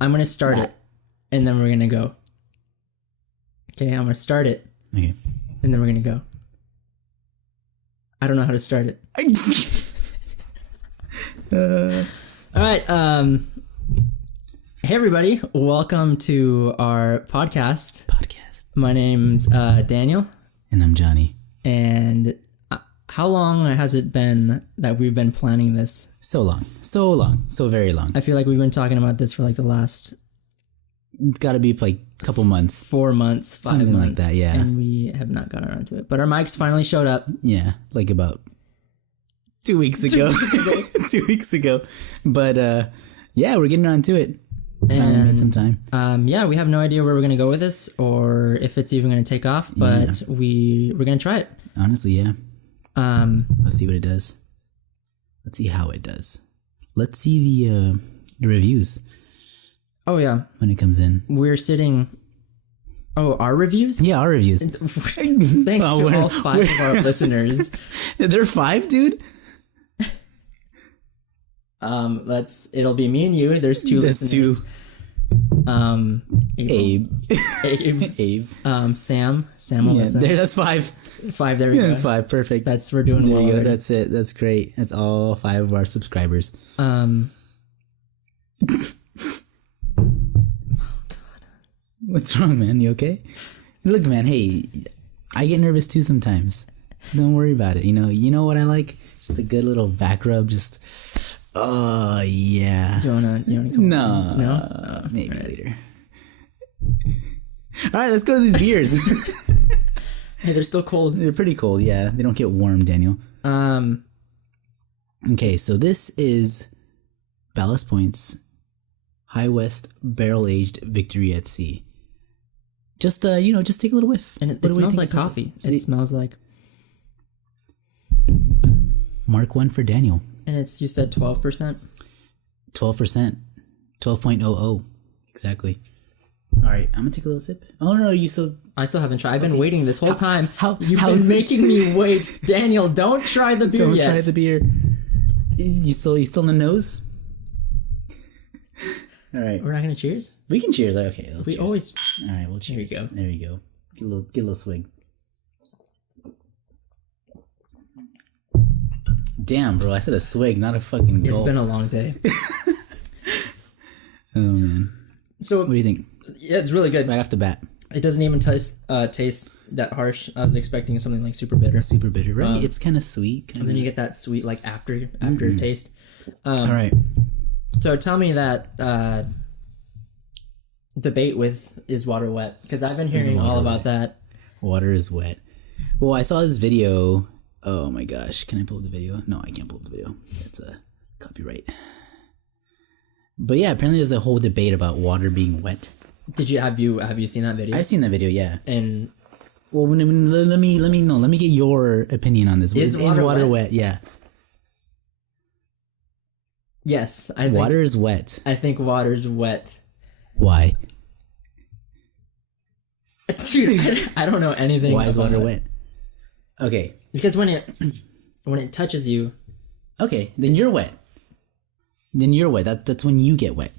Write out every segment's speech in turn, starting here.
I'm going to start it, and then we're going to go. Okay, I'm going to start it. Okay. And then we're going to go. I don't know how to start it. All right. Hey, everybody. Welcome to our podcast. My name's Daniel. And I'm Jhonny. And how long has it been that we've been planning this? So long. So very long. I feel like we've been talking about this for like the last... It's got to be like a couple months. 4 months, 5 Something months. like that, yeah. And we have not gotten around to it. But our mics finally showed up. Yeah, like about 2 weeks ago. 2 weeks ago. But yeah, we're getting around to it. Finally made some time. Yeah, we have no idea where we're going to go with this or if it's even going to take off, but we're going to try it. Honestly, yeah. Let's see what it does. Let's see how it does. Let's see the reviews. Oh, yeah. When it comes in. We're sitting... Oh, our reviews? Yeah, our reviews. Thanks to all 5 of our listeners. There are 5, dude? It'll be me and you. There's 2 listeners. 2. Abe. Sam, Melissa. There, that's 5. 5, there we go. That's 5, perfect. We're doing there well you go. already. That's it. That's great. That's all 5 of our subscribers. What's wrong, man? You okay? Look, man, hey, I get nervous too sometimes. Don't worry about it. You know what I like? Just a good little back rub. Just, oh, yeah. Do you wanna come? No? Maybe later. All right, let's go to these beers. Hey, they're still cold. They're pretty cold, yeah. They don't get warm, Daniel. Okay, so this is Ballast Point's High West Barrel Aged Victory at Sea. Just just take a little whiff. And it smells like coffee. It smells like... Mark 1 for Daniel. And it's, you said 12%? 12%. 12.00. Exactly. All right, I'm going to take a little sip. Oh, no, you still... I still haven't tried. I've been waiting this whole time. You've how's been making me wait. Daniel, don't try the beer yet. Don't try the beer. You still in the nose? All right. We're not going to cheers? We can cheers. Okay. We cheers. always... All right, we'll cheers. There you go. There you go. Get a little swig. Damn, bro. I said a swig, not a fucking gulp. It's been a long day. Oh, man. So, what do you think? Yeah, it's really good. Right off the bat. It doesn't even taste that harsh. I was expecting something like super bitter. Super bitter, right? It's kind of sweet. And then you get that sweet like after taste. All right. So tell me that debate with is water wet? Because I've been hearing all about that. Water is wet. Well, I saw this video. Oh my gosh. Can I pull up the video? No, I can't pull up the video. That's a copyright. But yeah, apparently there's a whole debate about water being wet. Have you seen that video? I've seen that video, yeah. And well, let me get your opinion on this. Is water wet? Yeah. Yes, I think water is wet. I think water's wet. Why? Dude, I don't know anything. Why is water it. wet? Okay. Because when it touches you. Okay, then you're wet. That's when you get wet.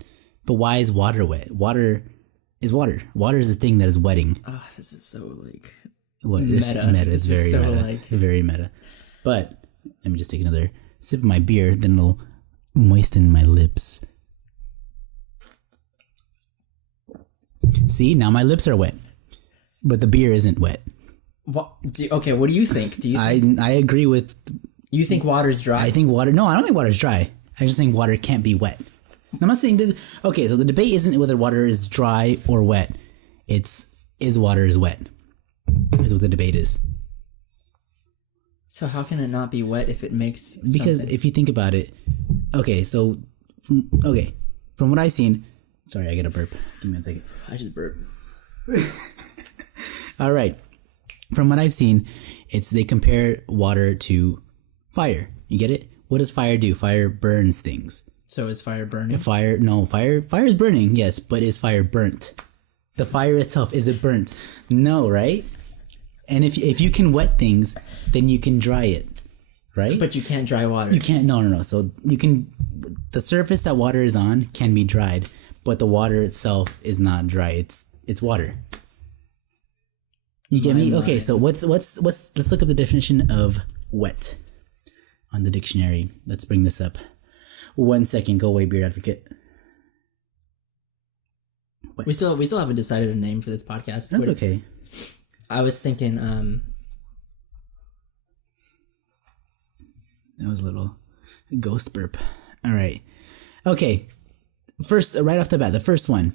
But why is water wet? Water is water. Water is the thing that is wetting. Oh, this is so like meta. It's very so meta. Like... Very meta. But let me just take another sip of my beer, then it'll moisten my lips. See, now my lips are wet. But the beer isn't wet. What do you think? Do you I agree with... You think water's dry? I think water... No, I don't think water's dry. I just think water can't be wet. I'm not saying that... Okay, so the debate isn't whether water is dry or wet. Is water is wet. Is what the debate is. So how can it not be wet if it makes Because if you think about it... Okay, so... From what I've seen... Sorry, I get a burp. Give me a second. I just burped. All right. From what I've seen, they compare water to fire. You get it? What does fire do? Fire burns things. So is fire burning? Fire is burning, yes, but is fire burnt? The fire itself, is it burnt? No, right? And if you can wet things, then you can dry it, right? So, but you can't dry water. You can't, no. So you can, the surface that water is on can be dried, but the water itself is not dry. It's water. You get me? Okay, so let's look up the definition of wet on the dictionary. Let's bring this up. 1 second, go away, beard advocate. Wet. We still haven't decided a name for this podcast. That's okay. I was thinking that was a little ghost burp. All right. Okay. First, right off the bat, the first one.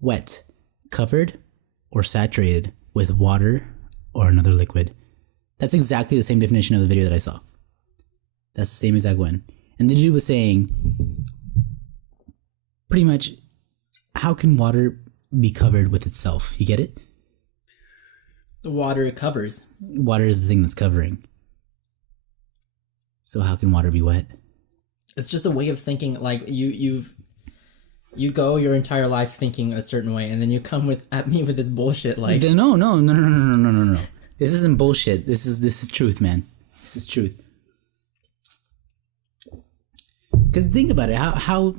Wet. Covered or saturated with water or another liquid. That's exactly the same definition of the video that I saw. That's the same exact one. And the dude was saying, pretty much, how can water be covered with itself? You get it? The water covers. Water is the thing that's covering. So how can water be wet? It's just a way of thinking. Like you go your entire life thinking a certain way, and then you come at me with this bullshit. Like no. This isn't bullshit. This is truth, man. This is truth. Because think about it. How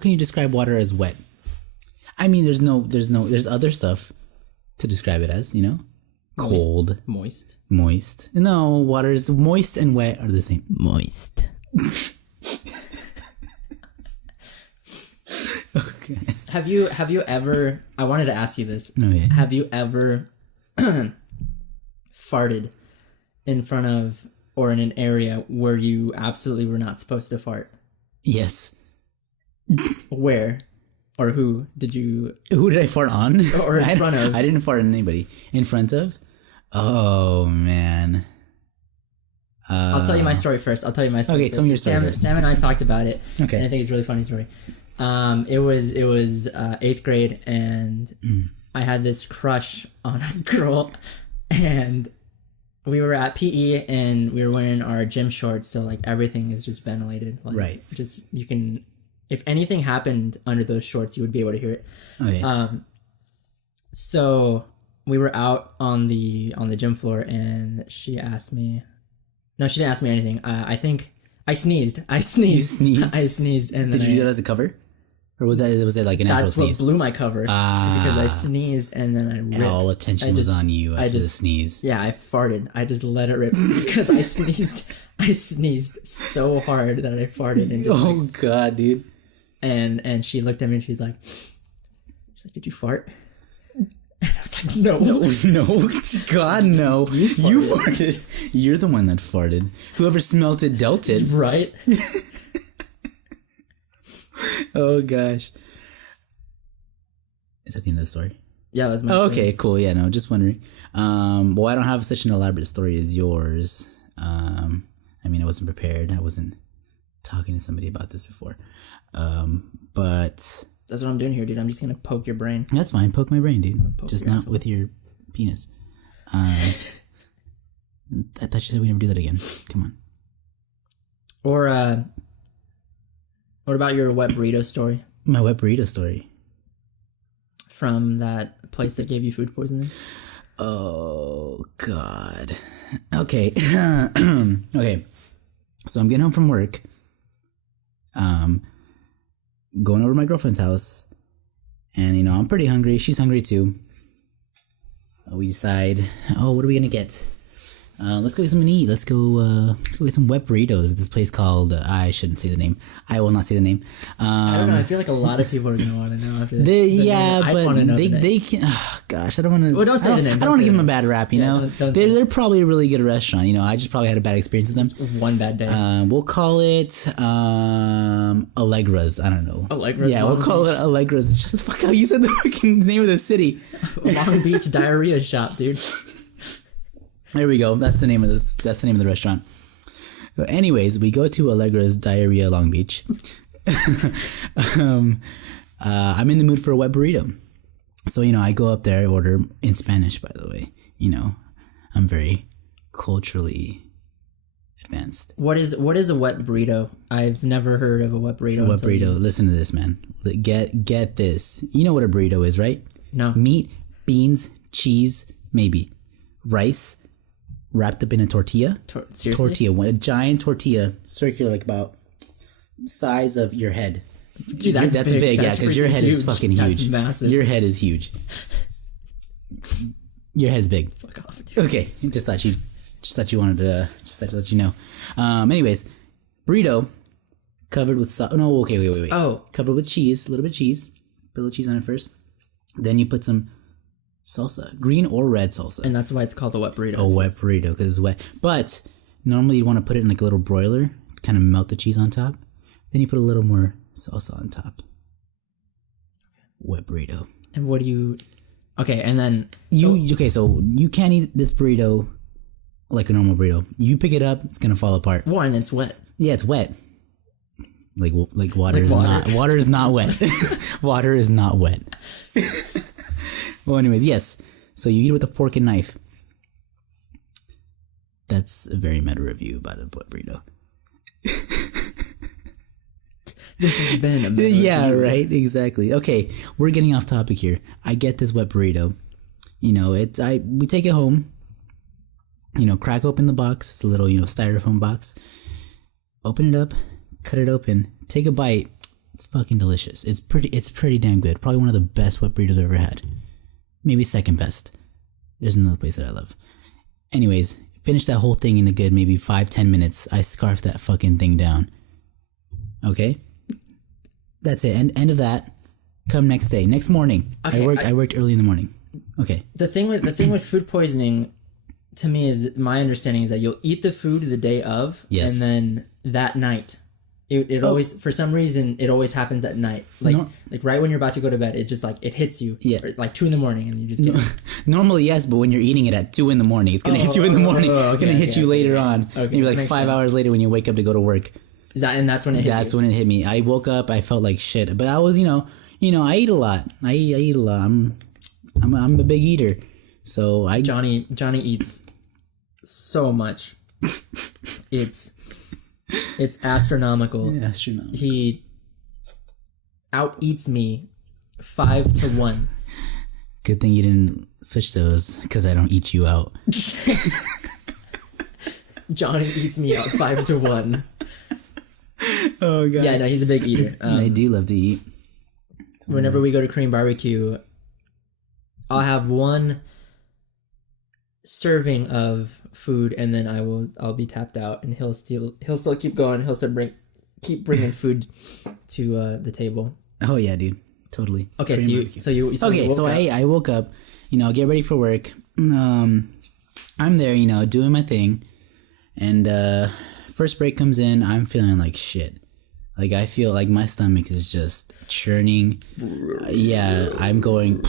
can you describe water as wet? I mean, there's other stuff to describe it as, you know? Cold. Moist. No, water is moist and wet are the same. Moist. Okay. Have you ever, I wanted to ask you this. Oh, yeah. Have you ever farted in front of or in an area where you absolutely were not supposed to fart? Yes. Where? Or who did you... Who did I fart on? Or in front of? I didn't fart on anybody. In front of? Oh, man. I'll tell you my story first. Okay, tell me your story first. Sam and I talked about it. Okay. And I think it's a really funny story. It was 8th grade, and I had this crush on a girl, and we were at PE, and we were wearing our gym shorts, so like everything is just ventilated. Like, right. Just you can... If anything happened under those shorts, you would be able to hear it. Okay. So we were out on the gym floor, and she asked me. No, she didn't ask me anything. I think I sneezed. You sneezed? I sneezed, and then did you do that as a cover, or was it like an actual sneeze? That's what blew my cover because I sneezed and then I ripped. All attention was on you after the sneeze. Yeah, I farted. I just let it rip because I sneezed. I sneezed so hard that I farted. And God, dude. And she looked at me and she's like, "Did you fart?" And I was like, "No, God, no. You farted. You're the one that farted. Whoever smelt it dealt it." Right? Oh, gosh. Is that the end of the story? Yeah, that's my okay, cool. Yeah, no, just wondering. Well, I don't have such an elaborate story as yours. I mean, I wasn't prepared. I wasn't talking to somebody about this before. But that's what I'm doing here, dude. I'm just gonna poke your brain. That's fine. Poke my brain, dude. Just not with your penis. I thought you said we never do that again. Come on. Or what about your wet burrito story? My wet burrito story. From that place that gave you food poisoning? Oh, God. Okay. Okay. So I'm getting home from work. Going over to my girlfriend's house. And, I'm pretty hungry. She's hungry, too. We decide, what are we going to get? Let's go get something to eat. Let's go get some wet burritos at this place called, I shouldn't say the name. I will not say the name. I don't know. I feel like a lot of people are going to want to know after this. They can, gosh, I don't want to. Well, don't say the name. I don't want to give them a bad rap, know? They're probably a really good restaurant, I just probably had a bad experience with them. Just one bad day. We'll call it, Allegra's. I don't know. Allegra's? Yeah, we'll call it Allegra's. Shut the fuck up. You said the fucking name of the city. Long Beach Diarrhea Shop, dude. There we go. That's the name of this. That's the name of the restaurant. So anyways, we go to Allegra's Diarrhea Long Beach. I'm in the mood for a wet burrito. So, I go up there, I order in Spanish, by the way. I'm very culturally advanced. What is a wet burrito? I've never heard of a wet burrito. Listen to this, man. Get this. You know what a burrito is, right? No. Meat, beans, cheese, maybe. Rice, wrapped up in a tortilla. Seriously? Tortilla, a giant tortilla, circular, like about size of your head. Dude, that's big. Yeah, because your head is huge. fucking huge. That's massive. Your head is huge. Your head's big. Fuck off. Dude. Okay, just thought you wanted to let you know. Anyways, burrito covered with no. Okay, wait. Oh, covered with cheese, a little bit of cheese. Put a little cheese on it first. Then you put some salsa, green or red salsa. and that's why it's called a wet burrito. A wet burrito because it's wet. But normally you want to put it in like a little broiler, kind of melt the cheese on top. Then you put a little more salsa on top. Wet burrito. And what do you? Okay, and then so you can't eat this burrito like a normal burrito. You pick it up, it's gonna fall apart. Well, and it's wet. Yeah, it's wet. Like water is not. Water is not wet. Water is not wet. Well, anyways, yes. So you eat it with a fork and knife. That's a very meta review about a wet burrito. This has been a meta Yeah, review. right. Exactly. Okay, we're getting off topic here. I get this wet burrito. You know, we take it home. You know, crack open the box. It's a little, styrofoam box. Open it up, cut it open, take a bite. It's fucking delicious. It's pretty damn good. Probably one of the best wet burritos I've ever had. Maybe second best. There's another place that I love. Anyways, finish that whole thing in a good maybe 5-10 minutes. I scarfed that fucking thing down. Okay? That's it. End of that. Come next day. Next morning. Okay, I worked early in the morning. Okay. The thing with food poisoning, to me, is my understanding is that you'll eat the food the day of, Yes. and then that night, it always, for some reason, it always happens at night. Like right when you're about to go to bed, it just like it hits you. Yeah. Or, like 2 a.m, and you just get Normally, yes, but when you're eating it at 2 a.m, it's gonna hit you in the morning. It's gonna hit you later on. Okay, Maybe like makes 5 sense. hours later when you wake up to go to work. and that's when it hit That's you. when it hit me. I woke up. I felt like shit, but I was, I eat a lot. I eat a lot. I'm a big eater, so Jhonny eats so much. It's astronomical. Yeah, sure not. He out eats me 5-1. Good thing you didn't switch those, because I don't eat you out. Jhonny eats me out 5-1. Oh god. Yeah, no, he's a big eater. I do love to eat. Whenever we go to Korean barbecue, I'll have one serving of food, and then I'll be tapped out, and he'll still keep going. He'll still keep bringing food to the table. Oh yeah, dude, totally. Okay, Korean so you okay, so I woke up, get ready for work. I'm there, doing my thing, and first break comes in. I'm feeling like shit. Like I feel like my stomach is just churning. Yeah, I'm going.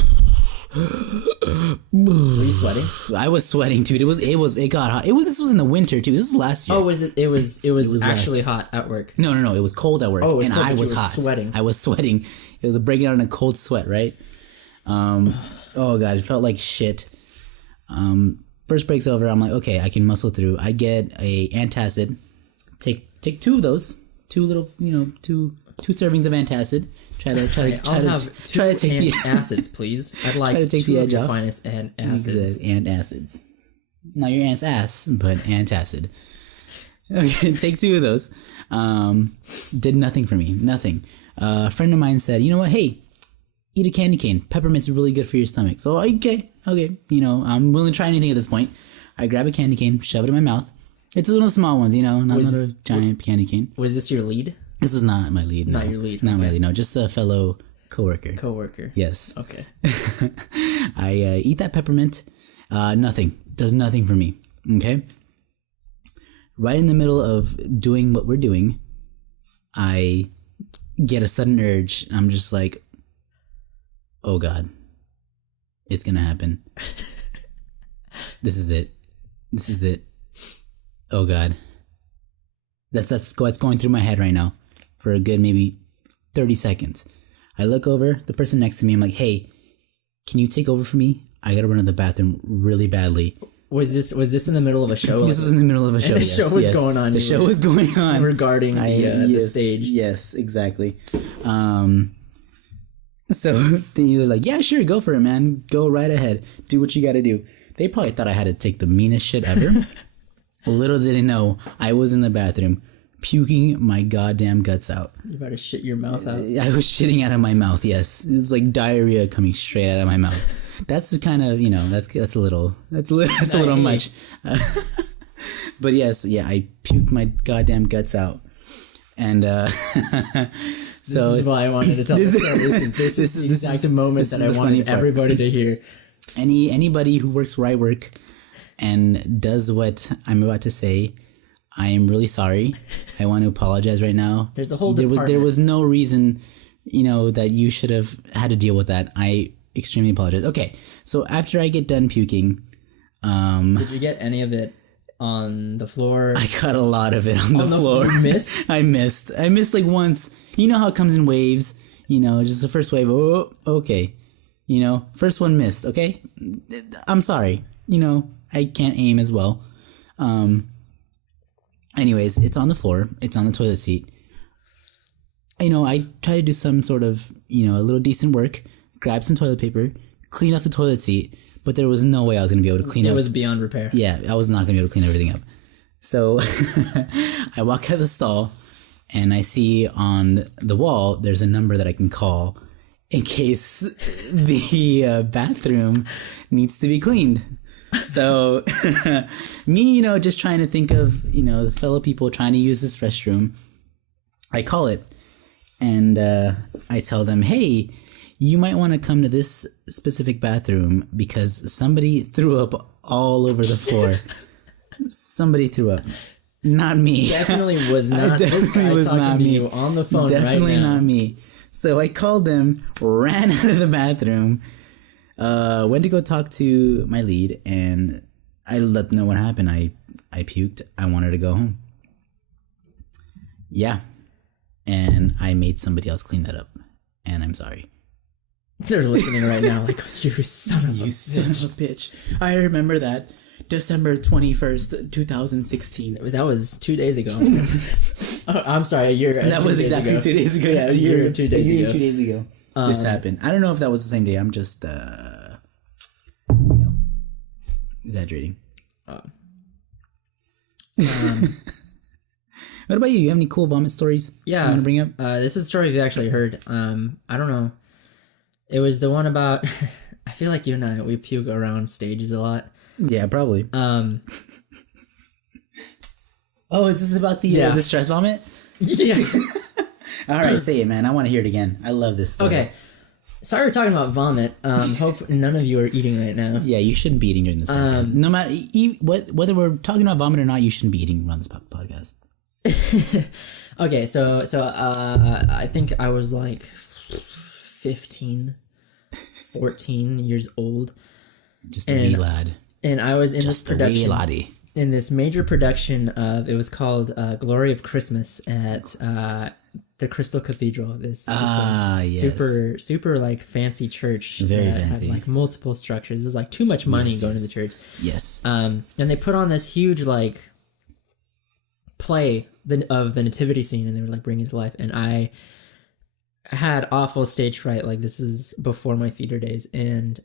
Were you sweating? I was sweating, dude. It got hot. This was in the winter too. This was last year. Oh, was it? It was actually hot at work. No. It was cold at work. Oh, it was and cold, I but was you were hot. sweating. I was sweating. It was a breaking out in a cold sweat, right? Oh god, it felt like shit. First break's over. I'm like, okay, I can muscle through. I get a antacid. Take 2 of those. 2 little, 2 servings of antacid. Try to take the acids, please. I'd like try to take two the of edge your off. finest acids. Antacids. Not your aunt's ass, but antacid. Okay, take 2 of those. Did nothing for me. Nothing. A friend of mine said, you know what? Hey, eat a candy cane. Peppermint's really good for your stomach. So okay. I'm willing to try anything at this point. I grab a candy cane, shove it in my mouth. It's one of the small ones, not a giant candy cane. Was this your lead? This was not my lead. Not no. your lead. Not my lead. No, just a fellow coworker. Yes. Okay. I eat that peppermint. Nothing. Does nothing for me. Okay. Right in the middle of doing what we're doing, I get a sudden urge. I'm just like, oh God, it's gonna happen. This is it. Oh God. That's going through my head right now for a good maybe 30 seconds. I look over, the person next to me, I'm like, hey, can you take over for me? I gotta run to the bathroom really badly. Was this in the middle of a show? This was in the middle of a show. The show was going on. The show was going on regarding the stage. Yes, exactly. So then you're like, yeah, sure, go for it, man. Go right ahead. Do what you gotta do. They probably thought I had to take the meanest shit ever. Little did they know, I was in the bathroom puking my goddamn guts out. You about to shit your mouth out? I was shitting out of my mouth, yes. It's like diarrhea coming straight out of my mouth. That's the kind of, that's a little much. But yes, yeah, I puked my goddamn guts out. And so this is why I wanted to tell this story. This is the exact moment that I wanted everybody to hear. Anybody who works where I work and does what I'm about to say, I am really sorry. I want to apologize right now. There's a whole department. There was no reason, that you should have had to deal with that. I extremely apologize. Okay, so after I get done puking, did you get any of it on the floor? I got a lot of it on the floor. You missed? I missed like once. You know how it comes in waves. Just the first wave. Oh, okay. First one missed. Okay, I'm sorry. I can't aim as well. Anyways, it's on the floor. It's on the toilet seat. I try to do some sort of, a little decent work, grab some toilet paper, clean up the toilet seat, but there was no way I was going to be able to clean up. It was beyond repair. Yeah, I was not going to be able to clean everything up. So I walk out of the stall and I see on the wall, there's a number that I can call in case the bathroom needs to be cleaned. So me, just trying to think of, the fellow people trying to use this restroom, I call it and I tell them, hey, you might want to come to this specific bathroom because somebody threw up all over the floor. Somebody threw up. Not me. Definitely was not this guy talking to you on the phone Definitely right now. not me. So I called them, ran out of the bathroom, went to go talk to my lead, and I let them know what happened. I puked. I wanted to go home. Yeah. And I made somebody else clean that up. And I'm sorry. They're listening right now like, you son of a bitch. I remember that. December 21st, 2016. That was 2 days ago. Oh, I'm sorry, a year. That was exactly 2 days ago. Yeah, a year 2 days ago. 2 days ago. This happened. I don't know if that was the same day. I'm just, exaggerating. What about you? You have any cool vomit stories? Yeah. You want to bring up? This is a story we've actually heard. I don't know. It was the one about. I feel like you and I we puke around stages a lot. Yeah, probably. Oh, is this about the stress vomit? Yeah. All right, say it, man. I want to hear it again. I love this story. Okay. Sorry we're talking about vomit. Hope none of you are eating right now. Yeah, you shouldn't be eating during this podcast. No matter whether we're talking about vomit or not, you shouldn't be eating around this podcast. Okay, so I think I was like 15, 14 years old. Just a wee lad. And I was in Just this a wee production. laddie. In this major production of, it was called Glory of Christmas at the Crystal Cathedral. This yes. super like fancy church. Very that fancy. Had, like multiple structures. There's like too much money going to the church. Yes. And they put on this huge like play of the nativity scene, and they were like bringing it to life. And I had awful stage fright. Like this is before my theater days, and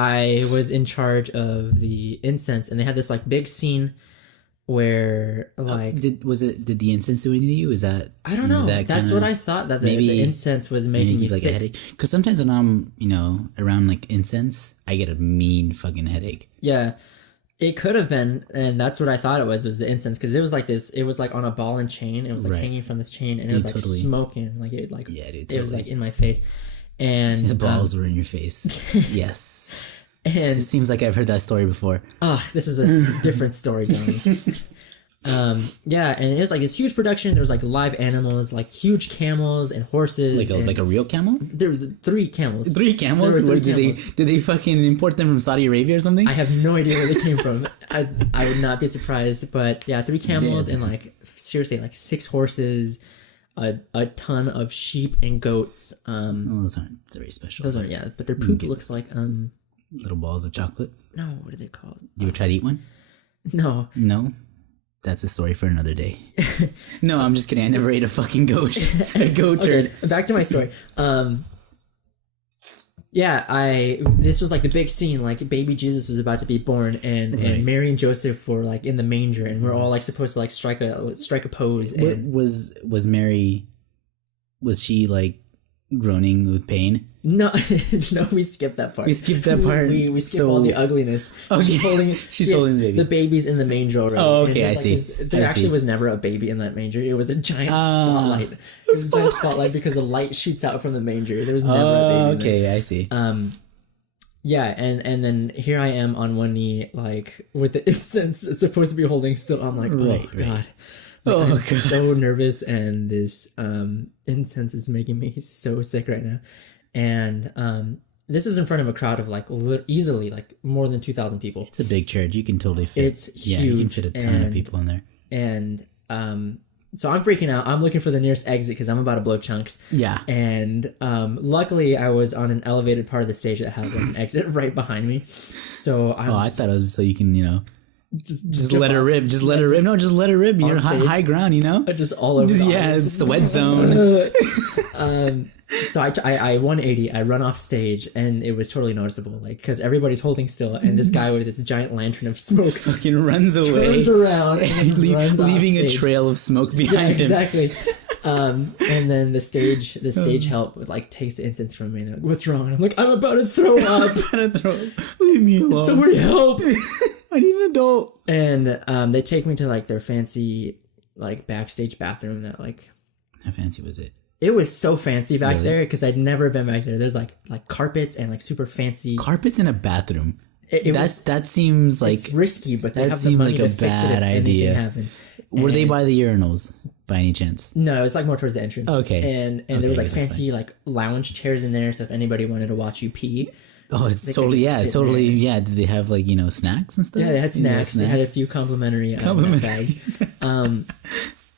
I was in charge of the incense, and they had this like big scene where like did the incense do anything to you? Is that I don't know. That's what I thought, that the incense was making me like sick. a headache. Because sometimes when I'm around like incense, I get a mean fucking headache. Yeah, it could have been, and that's what I thought it was the incense, because it was like this. It was like on a ball and chain. It was like hanging from this chain, and it was like smoking. Like it like it was like in my face. And the balls were in your face. Yes. And it seems like I've heard that story before. This is a different story, Johnny. Yeah, and it was like this huge production. There was like live animals, like huge camels and horses. Like a real camel? There were 3 camels. 3 camels? Did they fucking import them from Saudi Arabia or something? I have no idea where they came from. I would not be surprised, but yeah, 3 camels and like seriously like 6 horses. A ton of sheep and goats. Those aren't very special. Those aren't, but their poop looks like little balls of chocolate. No, what are they called? You ever try to eat one? No. That's a story for another day. No, I'm just kidding. I never ate a fucking goat. A goat turd. Back to my story. this was like the big scene, like baby Jesus was about to be born, and Mary and Joseph were like in the manger, and we're all like supposed to like strike a pose. And was Mary? Was she like groaning with pain? No, no, we skipped that part. We skipped that part. We skipped all the ugliness. Okay. She's holding the baby. The baby's in the manger already. Oh, okay, I like see. There actually was never a baby in that manger. It was a giant spotlight. It was a giant spotlight because the light shoots out from the manger. There was never a baby. Okay, I see. Yeah, and then here I am on one knee, like with the incense supposed to be holding still. I'm like, God. I'm so nervous, and this incense is making me so sick right now. And this is in front of a crowd of like easily like more than 2,000 people. It's a big church. You can totally fit. It's huge. Yeah, you can fit a ton of people in there. And so I'm freaking out. I'm looking for the nearest exit because I'm about to blow chunks. Yeah. And luckily I was on an elevated part of the stage that has an exit right behind me. So I thought it was so you can, just let her rip. Just let her rip. No, just let her rip. You're high ground, Just all over. It's the wet zone. So I 180. I run off stage, and it was totally noticeable, like because everybody's holding still, and this guy with this giant lantern of smoke fucking runs away, turns around, and leaving a trail of smoke behind him. Exactly. And then the stage help like takes the incense from me. And they're like, what's wrong? And I'm like, I'm about to throw up. Leave me alone. Somebody help. I need an adult. And they take me to like their fancy like backstage bathroom that like. How fancy was it? It was so fancy back there because I'd never been back there. There's like carpets and like super fancy carpets in a bathroom. That seems like it's risky, but they have the money to fix it if anything happened. Were they by the urinals by any chance? No, it was like more towards the entrance. Okay. And there was like fancy like lounge chairs in there, so if anybody wanted to watch you pee. Oh, it's totally yeah. Did they have like snacks and stuff? Yeah, they had snacks. They had a few complimentary bag.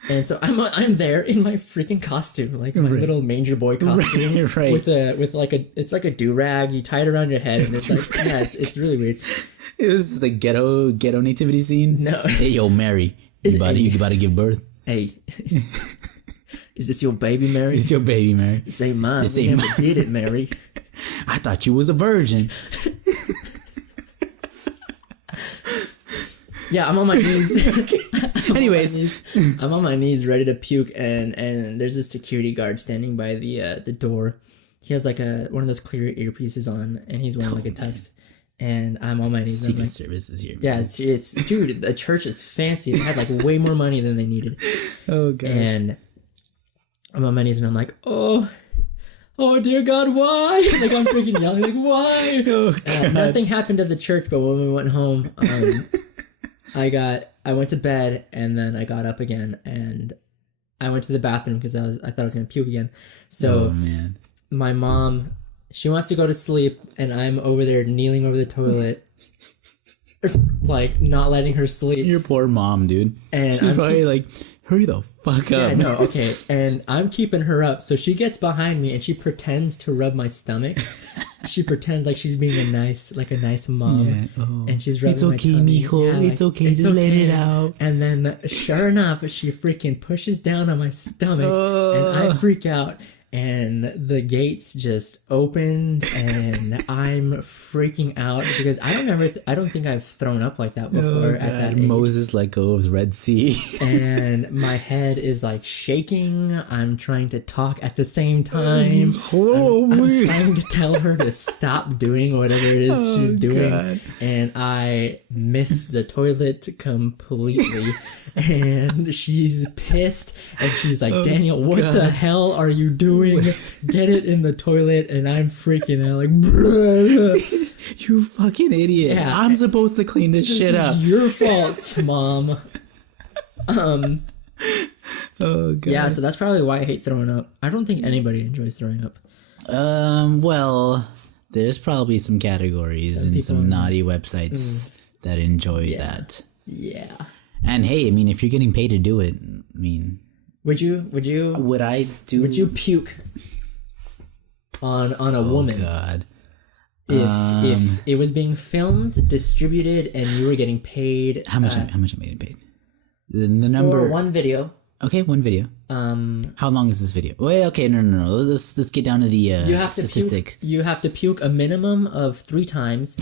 And so I'm there in my freaking costume, like my little manger boy costume, right. with like it's like a do-rag. You tie it around your head, and it's like it's really weird. Is the ghetto nativity scene? No. Hey, yo, Mary, you about to give birth? Hey, is this your baby, Mary? It's your baby, Mary. This ain't mine. We never did it, Mary. I thought you was a virgin. Yeah, I'm on my knees. Anyways, I'm on my knees ready to puke, and there's a security guard standing by the door. He has like one of those clear earpieces on, and he's wearing like a tux. And I'm on my knees. Secret Service is here. Yeah, it's dude. The church is fancy. They had like way more money than they needed. Oh gosh. And I'm on my knees, and I'm like, oh dear God, why? Like I'm freaking yelling, like why? Oh God. Nothing happened at the church, but when we went home, I went to bed, and then I got up again, and I went to the bathroom because I thought I was gonna puke again. So my mom, she wants to go to sleep, and I'm over there kneeling over the toilet, like not letting her sleep. Your poor mom, dude. And she's probably like, hurry the fuck up. Yeah, no, okay. And I'm keeping her up, so she gets behind me and she pretends to rub my stomach. She pretends like she's being a nice mom. Yeah. Oh. And she's rubbing my tummy. Mijo. Yeah, it's okay, just let it out. And then, sure enough, she freaking pushes down on my stomach, and I freak out. And the gates just opened, and I'm freaking out because I don't think I've thrown up like that before at that age. Moses let go of the Red Sea. And my head is like shaking. I'm trying to talk at the same time. I'm trying to tell her to stop doing whatever it is she's doing. God. And I miss the toilet completely. And she's pissed, and she's like, Daniel, what the hell are you doing? Get it in the toilet. And I'm freaking out like, bruh. You fucking idiot. Yeah, I'm supposed to clean this shit up. It's your fault, Mom. Oh God. Yeah, so that's probably why I hate throwing up. I don't think anybody enjoys throwing up. Well, there's probably some categories and some naughty websites that enjoy that. Yeah. And hey, I mean, if you're getting paid to do it, I mean, would I puke on a woman? Oh God. If it was being filmed, distributed, and you were getting paid, how much am I getting paid? The number for one video Okay, one video. How long is this video? Wait, okay, no. Let's get down to the statistic. You have to puke a minimum of 3 times.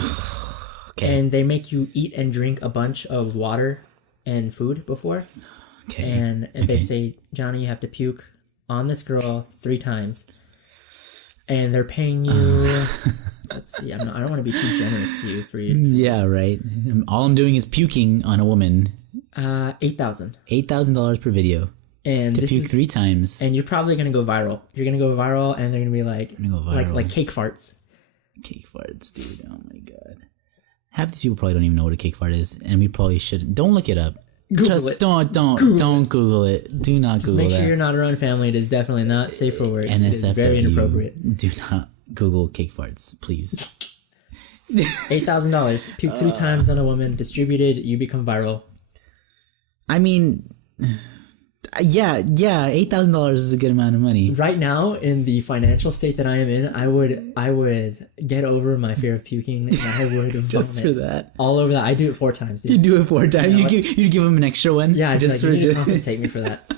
Okay. And they make you eat and drink a bunch of water and food before. Okay. And they say, Jhonny, you have to puke on this girl 3 times. And they're paying you. Let's see. I don't want to be too generous to you for you. Yeah, right. All I'm doing is puking on a woman. $8,000. $8,000 per video. And to puke 3 times. And you're probably gonna go viral. You're gonna go viral, and they're gonna be like, like cake farts. Cake farts, dude. Oh my god. Half these people probably don't even know what a cake fart is, and we probably shouldn't. Don't look it up. Google it. Don't Google it. Do not Google Just make that. sure you're not around family. It is definitely not safe for work. NSFW. It is very inappropriate. Do not Google cake farts, please. $8,000. Puke 3 times on a woman. Distributed. You become viral. I mean, yeah, $8,000 is a good amount of money. Right now, in the financial state that I am in, I would get over my fear of puking, and I would Just for that, all over that. I do it 4 times. Dude. You do it 4 times. You give him an extra one. Yeah, just like, you need to compensate me for that.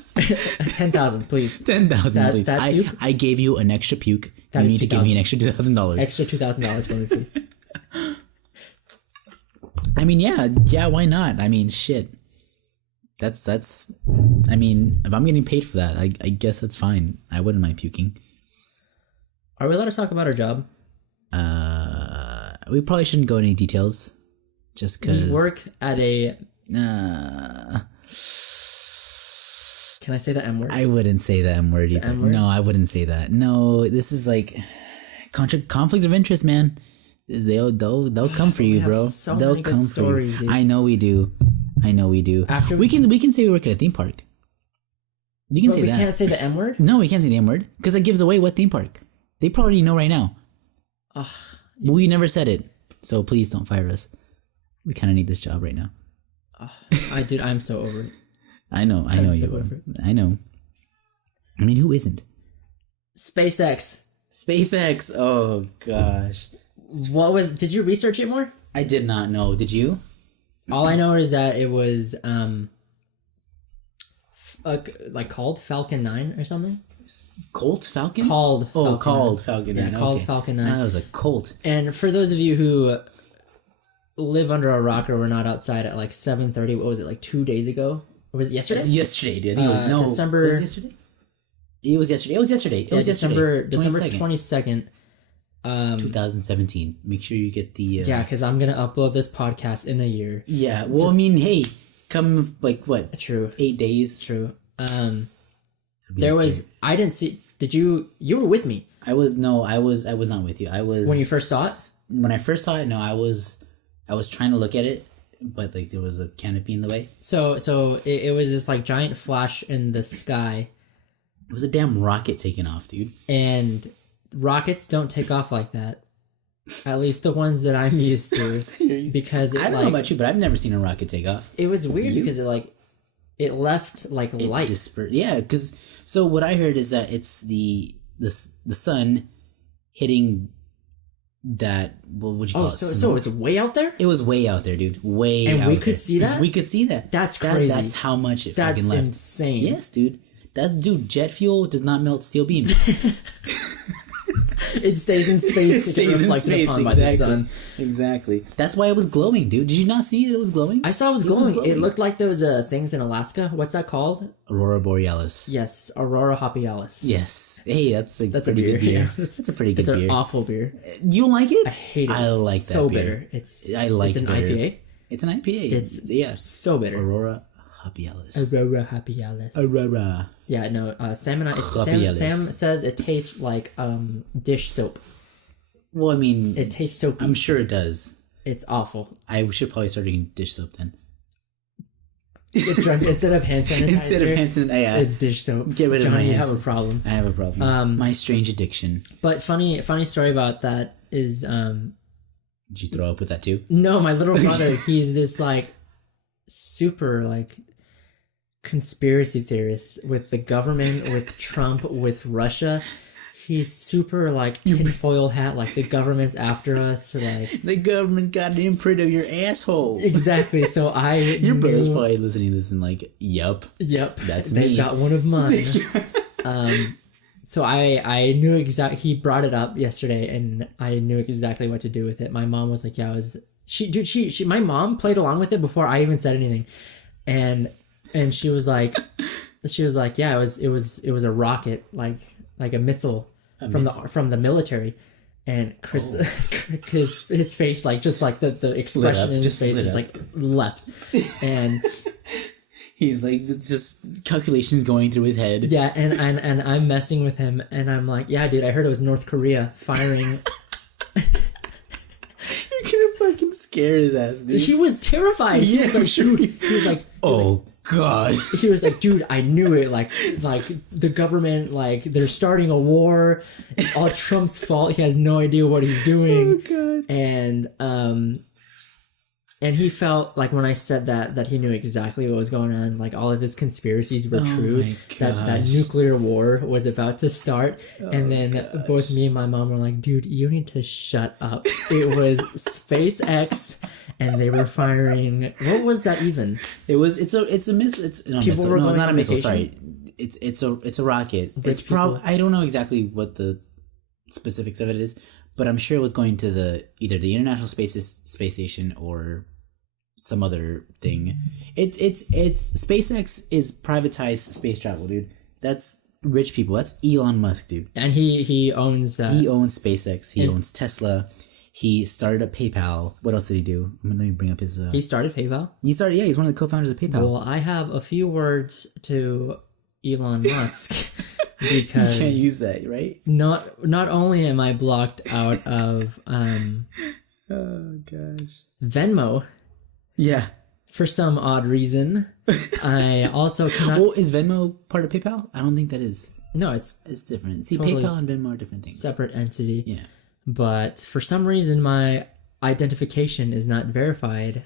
10,000, please. 10,000, please. That puke? I gave you an extra puke. That you need to give me an extra $2,000. Extra $2,000 for me, please. I mean, yeah. Why not? I mean, shit. That's. I mean, if I'm getting paid for that, I guess that's fine. I wouldn't mind puking. Are we allowed to talk about our job? We probably shouldn't go into any details, just because we work at a. Can I say the M word? I wouldn't say the M word either. M-word? No, I wouldn't say that. No, this is like conflict of interest, man. They'll come for you, bro. So they'll many good come stories, for you. dude. I know we do. After we can say we work at a theme park. You can say that. We can't say the M word? No, we can't say the M word because that gives away what theme park. They probably know right now. We never said it, so please don't fire us. We kind of need this job right now. I'm so over it. I know you are. I know. I mean, who isn't? SpaceX. Oh gosh. Did you research it more? I did not know. Did you? All I know is that it was like called Falcon 9 or something. Colt Falcon? Called Falcon 9. Yeah, called Falcon 9. That was a Colt. And for those of you who live under a rock or were not outside at like 7:30, what was it, like 2 days ago? Or was it yesterday? Yesterday, dude. December. Was it yesterday? It was yesterday. It was yesterday. December 22nd. 2017. Make sure you get the. Yeah, because I'm gonna upload this podcast in a year. Yeah. Well, I mean, hey, come like what? True. 8 days. True. There was. I didn't see. Did you? You were with me. I was not with you. I was. When you first saw it. When I first saw it, no, I was trying to look at it, but like there was a canopy in the way. So it was this like giant flash in the sky. It was a damn rocket taking off, dude. And rockets don't take off like that. At least the ones that I'm used to. Because I don't know about you, but I've never seen a rocket take off. It was weird because it left like light. Yeah, because so what I heard is that it's the sun hitting that. What would you call it? So it was way out there. It was way out there, dude. Way out there. And we could see that. We could see that. That's crazy. That's how much it fucking left. That's insane. Yes, dude. Jet fuel does not melt steel beams. It stays in space to get reflected upon by the sun. Exactly. That's why it was glowing, dude. Did you not see it? It was glowing? I saw it was glowing. It looked like those things in Alaska. What's that called? Aurora Borealis. Yes, Aurora Borealis. Yes. Hey, that's a pretty beer. good beer. Yeah. That's a pretty good beer. It's an awful beer. You don't like it? I hate it. I like that so beer. Bitter. It's an IPA. It's an IPA. It's so bitter. Aurora Borealis. Aurora. Yeah, no. Sam says it tastes like dish soap. Well, I mean, it tastes soapy. I'm sure it does. It's awful. I should probably start drinking dish soap then. Instead of hand sanitizer. Yeah. It's dish soap. Get rid of my hands. You have a problem. I have a problem. My strange addiction. But funny story about that is. Did you throw up with that too? No, my little brother. He's this like super like conspiracy theorist with the government, with Trump, with Russia. He's super like tinfoil hat, like the government's after us. Like the government got an imprint of your asshole. Exactly. So your brother's probably listening to this and like, yep, that's me. They've got one of mine. So I knew exactly. He brought it up yesterday, and I knew exactly what to do with it. My mom was like, "Yeah, it was." She my mom played along with it before I even said anything, and she was like, "Yeah, it was a rocket, like a missile from the military." And Chris, his face, like just like the expression in his face, just like left, and. He's like, just calculations going through his head. Yeah, and I'm messing with him, and I'm like, yeah, dude, I heard it was North Korea firing. You're gonna fucking scare his ass, dude. He was terrified. He was like, shoot. He was like, oh, God. He was like, dude, I knew it. Like the government, like, they're starting a war. It's all Trump's fault. He has no idea what he's doing. Oh, God. And he felt like when I said that he knew exactly what was going on, like all of his conspiracies were true, that nuclear war was about to start. And then both me and my mom were like, dude, you need to shut up. It was SpaceX, and they were firing, what was that even? It's a missile. It's no, people missile. Were no, going not a missile. vacation. Sorry, it's a rocket. It's probably, I don't know exactly what the specifics of it is, but I'm sure it was going to either the International Space Station or some other thing. It's SpaceX is privatized space travel, dude. That's rich people. That's Elon Musk, dude. And he owns he owns SpaceX. He owns Tesla. He started up PayPal. What else did he do? Let me bring up his. He started PayPal. He's one of the co-founders of PayPal. Well, I have a few words to Elon Musk. Because you can't use that, right? Not only am I blocked out of oh gosh, Venmo. Yeah. For some odd reason. I also cannot. Well, is Venmo part of PayPal? I don't think that is. No, it's different. See, totally PayPal and Venmo are different things. Separate entity. Yeah. But for some reason my identification is not verified.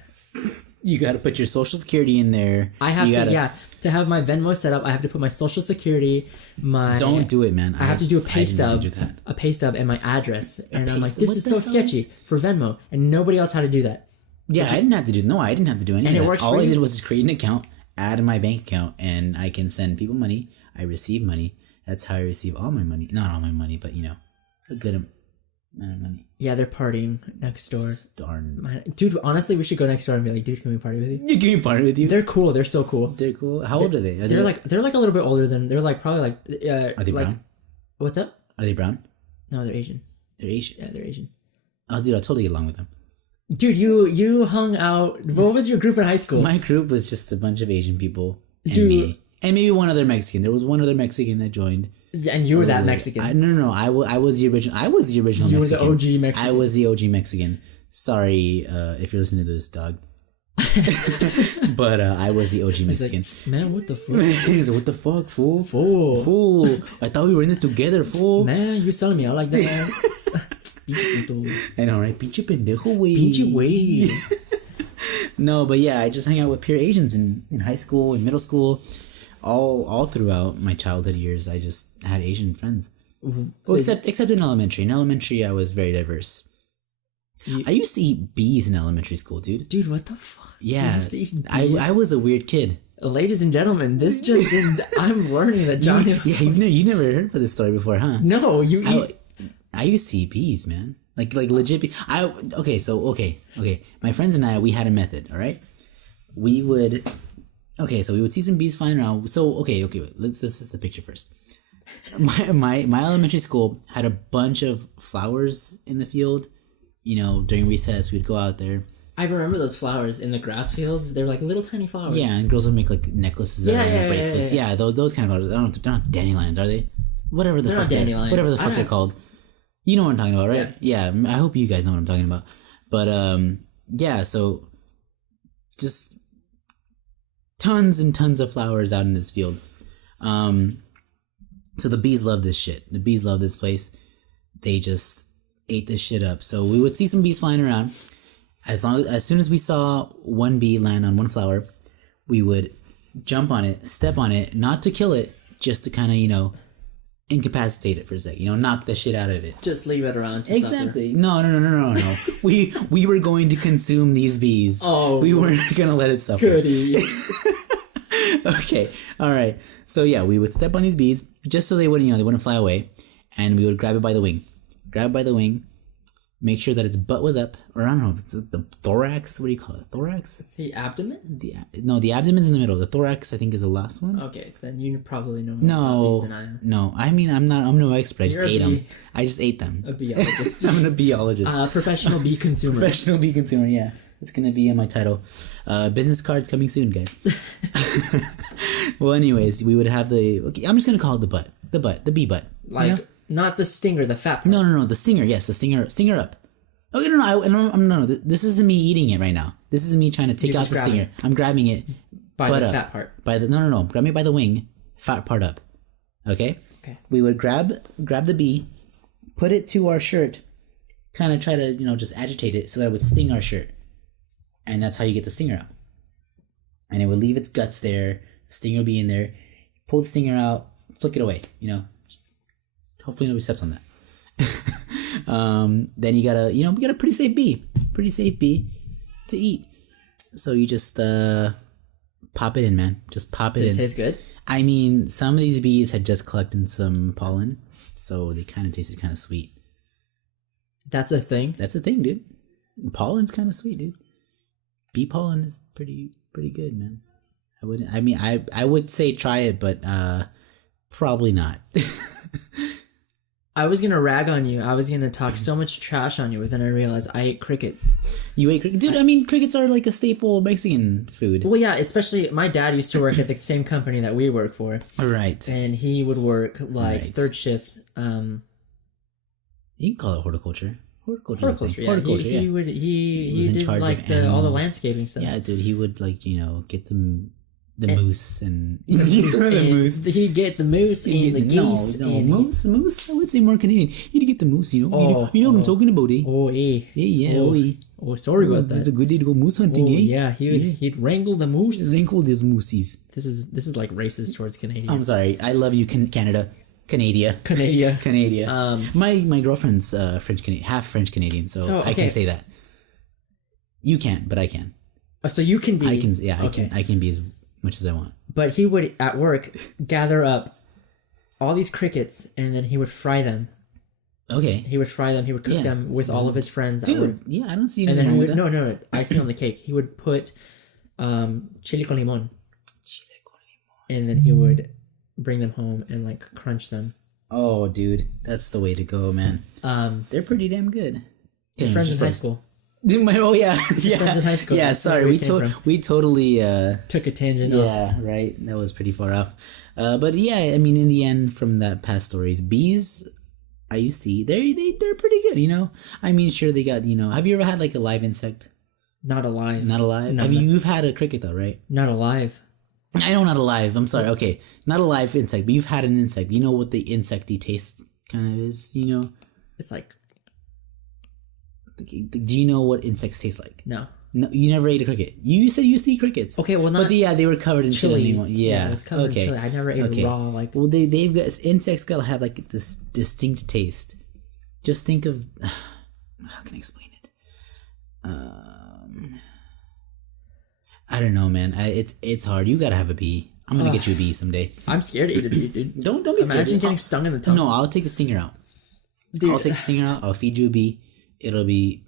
You got to put your social security in there. I have to have my Venmo set up. I have to put my social security, Don't do it, man. I have to do a pay stub, and my address. And I'm like, this is so sketchy for Venmo, and nobody else had to do that. Yeah, I didn't have to do any of that. Works All I did was just create an account, add my bank account, and I can send people money. I receive money. That's how I receive all my money. Not all my money, but a good amount of money. Yeah, they're partying next door. Darn. Dude, honestly, we should go next door and be like, dude, can we party with you? You can we party with you? They're cool. They're so cool. They're cool. How old are they? They're like a little bit older than. They're like probably like. Are they brown? What's up? Are they brown? No, they're Asian. They're Asian. Yeah, they're Asian. Oh, dude, I'll totally get along with them. Dude, you hung out. What was your group in high school? My group was just a bunch of Asian people and me, and maybe one other Mexican. There was one other Mexican that joined. And you were that Mexican. No. I was the original. I was the original you Mexican. You were the OG Mexican. I was the OG Mexican. Sorry if you're listening to this, dog. But I was the OG Mexican. Like, man, what the fuck? He's like, what the fuck, fool? Fool. I thought we were in this together, fool. Man, you're selling me out like that. I know, right? Pinche pendejo, wey. Pinche wey. No, but yeah, I just hang out with pure Asians in high school, in middle school. All throughout my childhood years, I just had Asian friends. Well, except in elementary. In elementary, I was very diverse. I used to eat bees in elementary school, dude. Dude, what the fuck? Yeah, I was a weird kid. Ladies and gentlemen, this just I'm learning that Jhonny. You never heard of this story before, huh? No, I used to eat bees, man. Like legit bees. Okay. My friends and I, we had a method. All right, we would see some bees flying around. So okay. Let's set the picture first. My elementary school had a bunch of flowers in the field. During recess, we'd go out there. I remember those flowers in the grass fields. They're like little tiny flowers. Yeah, and girls would make like necklaces out of them, bracelets. Yeah, those kind of flowers. They're not dandelions, are they? Whatever the fuck they're called. You know what I'm talking about, right? Yeah, I hope you guys know what I'm talking about. But yeah, so just tons and tons of flowers out in this field. So the bees love this shit. The bees love this place. They just ate this shit up. So we would see some bees flying around. As soon as we saw one bee land on one flower, we would jump on it, step on it, not to kill it, just to kind of, incapacitate it for a sec. Knock the shit out of it. Just leave it around to Exactly. suffer. No. we were going to consume these bees. Oh. We weren't going to let it suffer. Goody. Okay. All right. So yeah, we would step on these bees just so they wouldn't, they wouldn't fly away, and we would grab it by the wing. Make sure that its butt was up, or I don't know if it's the thorax. What do you call it? Thorax? The abdomen? The abdomen's in the middle. The thorax, I think, is the last one. Okay, then you probably know more about these than I am. No. I mean, I'm no expert. I just ate them. I just ate them. A biologist. I'm a biologist. Professional bee consumer. Professional bee consumer. Yeah, it's gonna be in my title. Business cards coming soon, guys. Well, anyways, we would have okay, I'm just gonna call it the butt. The bee butt. Like. Not the stinger, the fat part. No, the stinger. Yes, the stinger up. Okay, no. This isn't me eating it right now. This is me trying to take out the stinger. I'm grabbing it by the fat part. No. Grab me by the wing, fat part up. Okay. Okay. We would grab the bee, put it to our shirt, kind of try to just agitate it so that it would sting our shirt, and that's how you get the stinger out. And it would leave its guts there. The stinger would be in there. Pull the stinger out, flick it away. Hopefully nobody steps on that. Then you got a pretty safe bee to eat. So you just pop it in, man. Just pop it in. Did it taste good? I mean, some of these bees had just collected some pollen, so they kind of tasted kind of sweet. That's a thing? That's a thing, dude. Pollen's kind of sweet, dude. Bee pollen is pretty good, man. I would say try it, but probably not. I was going to rag on you. I was going to talk so much trash on you, but then I realized I ate crickets. You ate crickets? Dude, crickets are like a staple Mexican food. Well, yeah, especially my dad used to work at the same company that we work for. Right. And he would work third shift. You can call it horticulture. Horticulture, yeah. Horticulture, he did like all the landscaping stuff. Yeah, dude, he would get the moose and the moose. He'd get the moose and the geese. Moose. I would say more Canadian. He'd get the moose. You know what I'm talking about, eh? Oh, eh? Oh, sorry about that. It's a good day to go moose hunting, eh? Yeah, he'd wrangle the moose. Wrangle these moosies. This is like racist towards Canadians. I'm sorry. I love you, Canada. Canada. My girlfriend's French Canadian, half French Canadian, so okay. I can say that. You can't, but I can. So you can be. I can. Yeah, okay. I can be as much as I want. But he would at work gather up all these crickets and then he would fry them. Okay. He would fry them. He would cook them with all of his friends. Dude, yeah, I don't see anything wrong with that. No, icing on the cake. He would put chili con limon. And then he would bring them home and like crunch them. Oh, dude, that's the way to go, man. They're pretty damn good. Friends in high school. Friends in high school. Yeah, sorry, we totally took a tangent. Yeah, right. That was pretty far off. But yeah, I mean, in the end, from that past stories, bees, I used to eat. They're pretty good, you know. I mean, sure, they got, you know. Have you ever had like a live insect? Not alive. Not alive. No, you've had a cricket though, right? Not alive. I know, not alive. I'm sorry. Okay, not a live insect, but you've had an insect. You know what the insecty taste kind of is. You know. It's like. Do you know what insects taste like? No. No, you never ate a cricket. You said you used to eat crickets. Okay, well, not. But they were covered in chili. Yeah, it was covered in chili. I never ate raw. Like. Well, they've got insects. Gotta have like this distinct taste. Just think of how can I explain it? I don't know, man. It's hard. You gotta have a bee. I'm gonna get you a bee someday. I'm scared to eat a bee, dude. Don't be scared. Imagine getting stung in the tongue. No, I'll take the stinger out. Dude. I'll take the stinger out. I'll feed you a bee. It'll be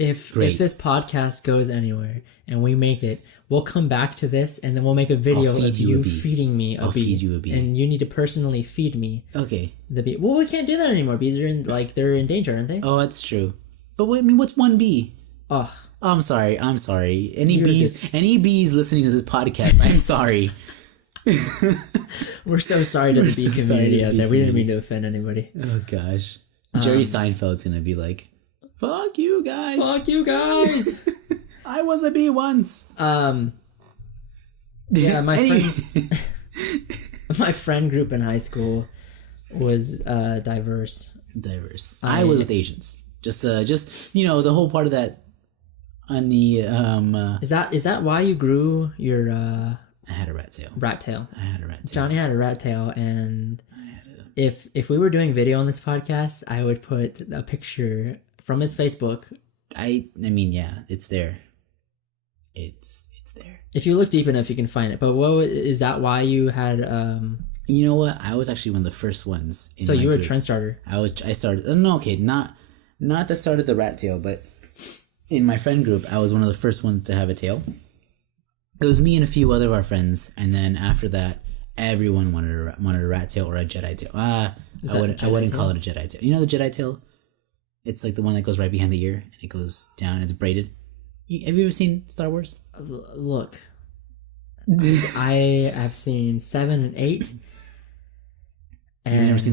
If this podcast goes anywhere and we make it, we'll come back to this and then we'll make a video of you feeding me a bee. I'll feed you a bee. And you need to personally feed me. Okay. The bee. Well, we can't do that anymore. Bees are they're in danger, aren't they? Oh, that's true. But what's one bee? Ugh. I'm sorry. Any bees listening to this podcast, I'm sorry. We're so sorry to the bee community out there. We didn't mean to offend anybody. Oh, gosh. Jerry Seinfeld's going to be like, fuck you guys. Fuck you guys. I was a bee once. Yeah, my friend group in high school was diverse. I was with Asians. Just you know, the whole part of that on the Is that why you grew your I had a rat tail. Rat tail. I had a rat tail. Jhonny had a rat tail and I if we were doing video on this podcast, I would put a picture from his Facebook. I mean, yeah, it's there. It's there. If you look deep enough, you can find it. But is that why you had? You know what? I was actually one of the first ones. So you were a trend starter. I started. No, okay, not the start of the rat tail, but in my friend group, I was one of the first ones to have a tail. It was me and a few other of our friends, and then after that, everyone wanted a rat tail or a Jedi tail. I wouldn't call it a Jedi tail. You know the Jedi tail? It's like the one that goes right behind the ear and it goes down and it's braided. Have you ever seen Star Wars? Look, dude, I have seen 7 and 8. And you've never seen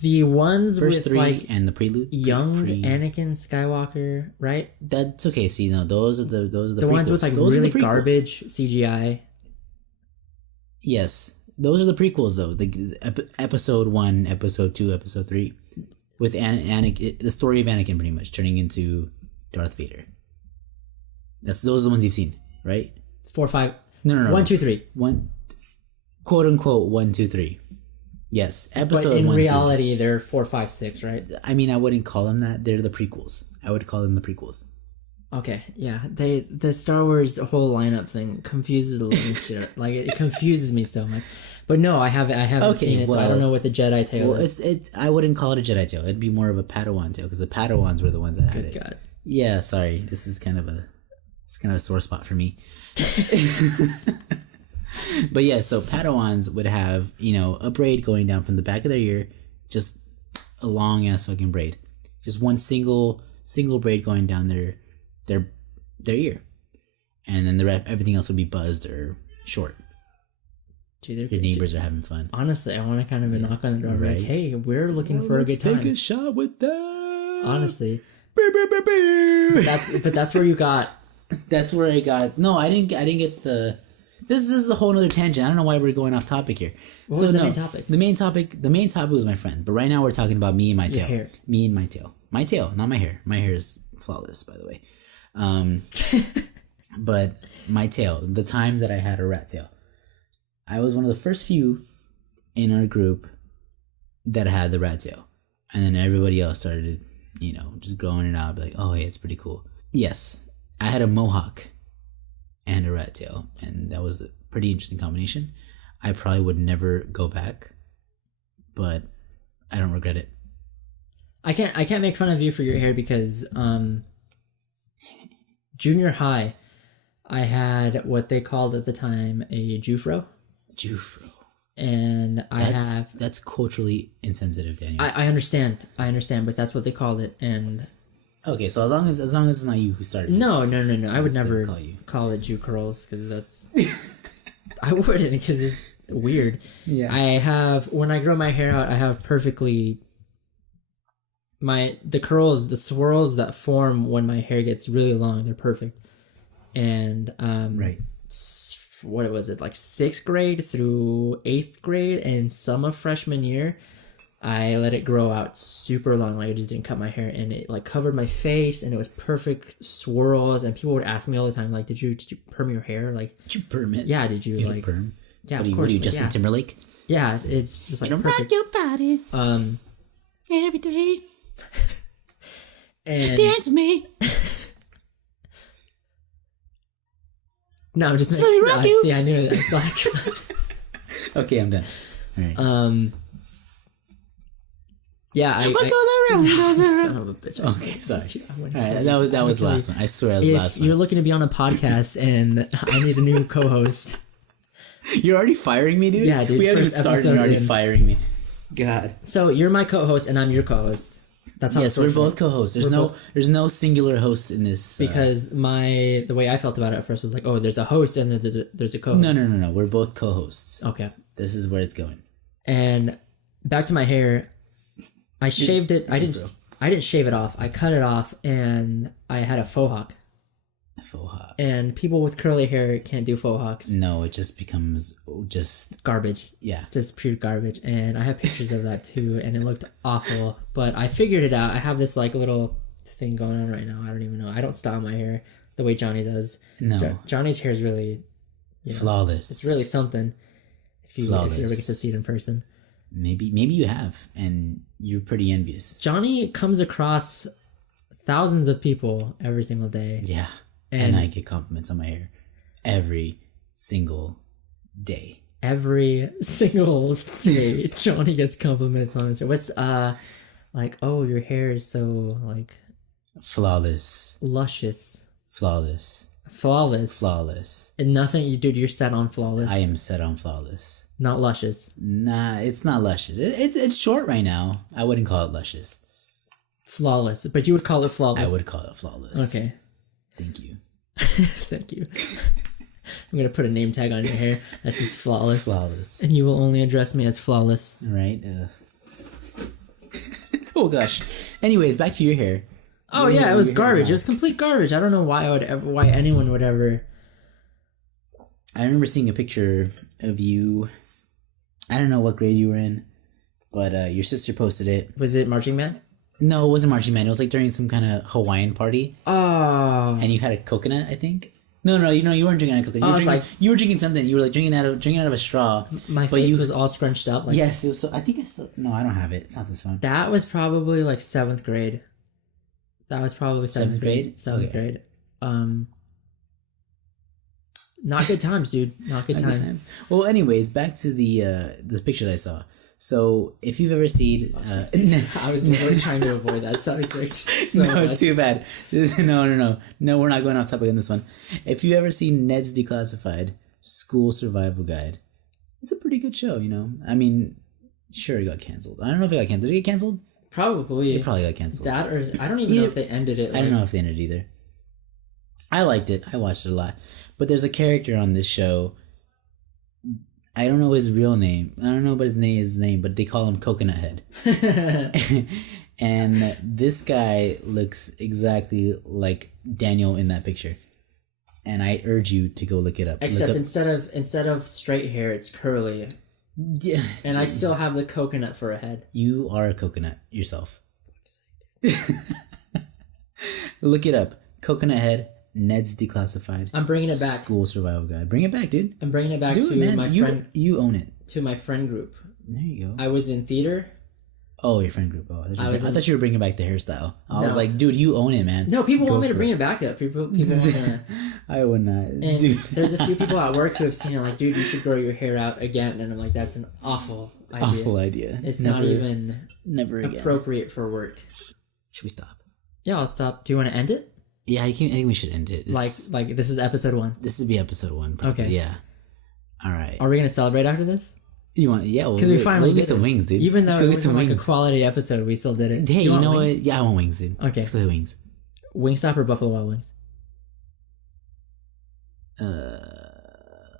the ones first with 3 like and the prelude. Young Anakin Skywalker, right? That's okay. See, no, those are the prequels. Ones with like those really garbage CGI. Yes, those are the prequels though. The episode 1, episode 2, episode 3, with Anakin, the story of Anakin pretty much turning into Darth Vader. Those are the ones you've seen, right? 4, 5. No. 1, 2, 3. 1, quote unquote 1, 2, 3. Yes, episode. But in 1, reality, 2. They're 4, 5, 6, right? I mean, I wouldn't call them that. They're the prequels. I would call them the prequels. Okay, yeah. The Star Wars whole lineup thing confuses the living shit. Like it confuses me so much. But no, I haven't seen it, so I don't know what the Jedi tail is. I wouldn't call it a Jedi tail. It'd be more of a Padawan tail because the Padawans were the ones that had it. God. Yeah, sorry. This is kind of a sore spot for me. But yeah, so Padawans would have, a braid going down from the back of their ear, just a long ass fucking braid. Just one single braid going down their ear. And then everything else would be buzzed or short. Dude, your neighbors are having fun. Honestly, I want to kind of knock on the door, right? Like, hey, we're looking for a good time. Take a shot with that. Honestly, but that's where you got. That's where I got. No, I didn't get the. This is a whole other tangent. I don't know why we're going off topic here. What was the main topic? The main topic was my friends. But right now we're talking about me and my tail. Hair. Me and my tail. My tail, not my hair. My hair is flawless, by the way. But my tail. The time that I had a rat tail. I was one of the first few in our group that had the rat tail. And then everybody else started, just growing it out. Like, oh, hey, it's pretty cool. Yes, I had a mohawk and a rat tail. And that was a pretty interesting combination. I probably would never go back. But I don't regret it. I can't make fun of you for your hair because junior high, I had what they called at the time a Jufro. And that's culturally insensitive, Daniel. I understand, but that's what they called it. And okay, so as long as it's not you who started. No. I would never call it Jew curls because that's. I wouldn't because it's weird. Yeah. When I grow my hair out, I have perfectly. The curls, the swirls that form when my hair gets really long, they're perfect. And right. What was it, like 6th grade through 8th grade and some of freshman year, I let it grow out super long. Like I just didn't cut my hair and it like covered my face and it was perfect swirls. And people would ask me all the time, like, did you perm your hair? Like, did you perm it? Yeah, did you like perm? Yeah, of course. What are you, Justin Timberlake? Yeah, it's just like perfect. Rock your body. Every day. And dance me. No, I'm just making. See, I knew that. It's like. Okay, I'm done. All right. Yeah. What goes around goes around. Son of a bitch. Okay, sorry. All right, that was the last one. I swear that was the last one. If you're looking to be on a podcast and I need a new co-host. You're already firing me, dude? Yeah, dude. We haven't started and you're already firing me. God. So you're my co-host and I'm your co-host. That's how. Yes, we're both co-hosts. There's no singular host in this. Because the way I felt about it at first was like, oh, there's a host and then there's a co-host. No. We're both co-hosts. Okay. This is where it's going. And back to my hair, I shaved it. I didn't shave it off. I cut it off and I had a faux hawk. And people with curly hair can't do faux hawks. No, it just becomes just garbage. Yeah. Just pure garbage. And I have pictures of that too, and it looked awful. But I figured it out. I have this like little thing going on right now. I don't even know. I don't style my hair the way Jhonny does. No. Johnny's hair is really flawless. It's really something. If you ever get to see it in person. maybe you have, and you're pretty envious. Jhonny comes across thousands of people every single day. Yeah, and I get compliments on my hair every single day. Every single day, Jhonny gets compliments on his hair. What's like? Oh, your hair is so like flawless, luscious, flawless. And nothing, dude. You're set on flawless. I am set on flawless. Not luscious. Nah, it's not luscious. It's short right now. I wouldn't call it luscious. Flawless, but you would call it flawless. I would call it flawless. Okay. Thank you. Thank you. I'm gonna put a name tag on your hair that says flawless. Flawless. And you will only address me as flawless. Right. Oh gosh. Anyways, back to your hair. Oh yeah, it was garbage. It was complete garbage. I don't know why anyone would ever. I remember seeing a picture of you. I don't know what grade you were in, but your sister posted it. Was it marching band? No, it wasn't marching band. It was like during some kind of Hawaiian party. Oh. And you had a coconut, I think. No, you weren't drinking a coconut. You were drinking something. You were like drinking out of a straw. My face was all scrunched up. Like, yes, it was. I think I still. No, I don't have it. It's not this one. That was probably like 7th grade. That was probably 7th grade. 7th grade. Not good times, dude. Not good times. Well, anyways, back to the picture that I saw. So, if you've ever seen... I was literally trying to avoid that. Sorry, so no, much. Too bad. No, we're not going off topic on this one. If you've ever seen Ned's Declassified School Survival Guide, it's a pretty good show, you know? I mean, sure, it got canceled. I don't know if it got canceled. Did it get canceled? Probably. It probably got canceled. That, or I don't even know if they ended it. I don't know if they ended either. I liked it. I watched it a lot. But there's a character on this show... I don't know his real name. I don't know about his name, but they call him Coconut Head. And this guy looks exactly like Daniel in that picture. And I urge you to go look it up. Except instead of straight hair, it's curly. Yeah. And I still have the coconut for a head. You are a coconut yourself. Look it up. Coconut Head. Ned's Declassified. I'm bringing it back. School Survival Guide. Bring it back, dude. I'm bringing it back to my friend. You own it. To my friend group. There you go. I was in theater. Oh, your friend group. Oh, I thought you were bringing back the hairstyle. I was like, dude, you own it, man. No, people want me to bring it back up. People want to. I would not. And dude. There's a few people at work who have seen it, like, dude, you should grow your hair out again. And I'm like, that's an awful idea. Awful idea. It's not even appropriate for work. Should we stop? Yeah, I'll stop. Do you want to end it? Yeah, I think we should end it. Like this is episode 1. This would be episode 1, probably. Okay. Yeah. All right. Are we gonna celebrate after this? You want? Yeah. Because we finally get some wings, dude. Even though it wasn't like a quality episode, we still did it. Hey, you know what? Yeah, I want wings, dude. Okay. Let's go get wings. Wingstop or Buffalo Wild Wings?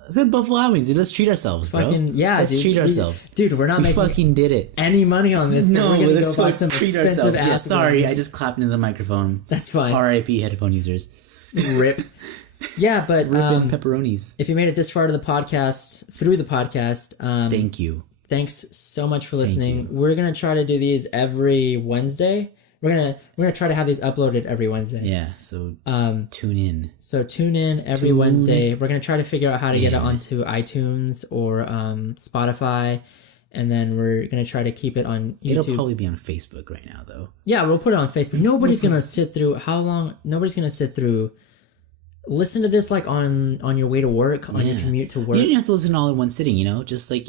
Let's go Buffalo Wild Wings, dude. Let's treat ourselves, bro. Let's treat ourselves. Dude, we're not making fucking did it. Any money on this. No, we're gonna let's go buy some treat expensive ourselves. Yeah, sorry, I just clapped into the microphone. That's fine. R.I.P. headphone users. Rip. Yeah, but ripping pepperonis. If you made it this far to the podcast, through the podcast, thank you. Thanks so much for listening. We're gonna try to do these every Wednesday. We're gonna try to have these uploaded every Wednesday. Yeah, so tune in. So tune in every Wednesday. We're gonna try to figure out how to get it onto iTunes or Spotify, and then we're gonna try to keep it on YouTube. It'll probably be on Facebook right now, though. Yeah, we'll put it on Facebook. Nobody's gonna sit through. How long? Nobody's gonna sit through. Listen to this like on your way to work, on your commute to work. You didn't have to listen all in one sitting, you know. Just like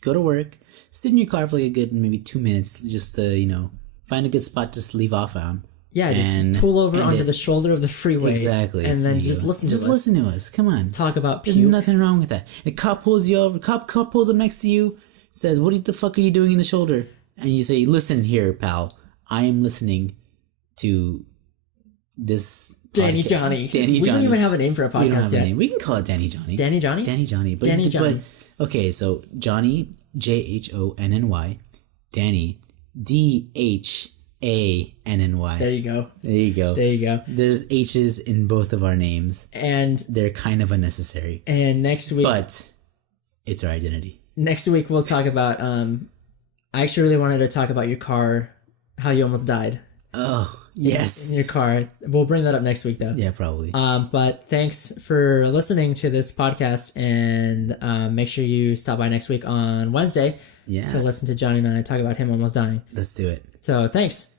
go to work, sit in your car for like a good maybe 2 minutes, just to find a good spot to leave off on. Yeah, just pull over onto the shoulder of the freeway. Exactly. And then just listen to us. Just listen to us. Come on. Talk about puke. There's nothing wrong with that. The cop pulls you over. Cop pulls up next to you, says, "What the fuck are you doing in the shoulder?" And you say, "Listen here, pal. I am listening to this Danny Jhonny. Danny Jhonny. We don't even have a name for a podcast We don't have yet. a name. We can call it Danny Jhonny. Danny Jhonny? Danny Jhonny. Danny Jhonny. Okay, so Jhonny, Jhonny. Danny, Dhanny. There you go. There you go. There you go. There's H's in both of our names. And they're kind of unnecessary. And next week... But it's our identity. Next week we'll talk about... I actually really wanted to talk about your car, how you almost died. Oh, yes. In your car. We'll bring that up next week, though. Yeah, probably. But thanks for listening to this podcast, and make sure you stop by next week on Wednesday to listen to Jhonny and I talk about him almost dying. Let's do it. So thanks.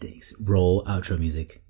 Thanks. Roll outro music.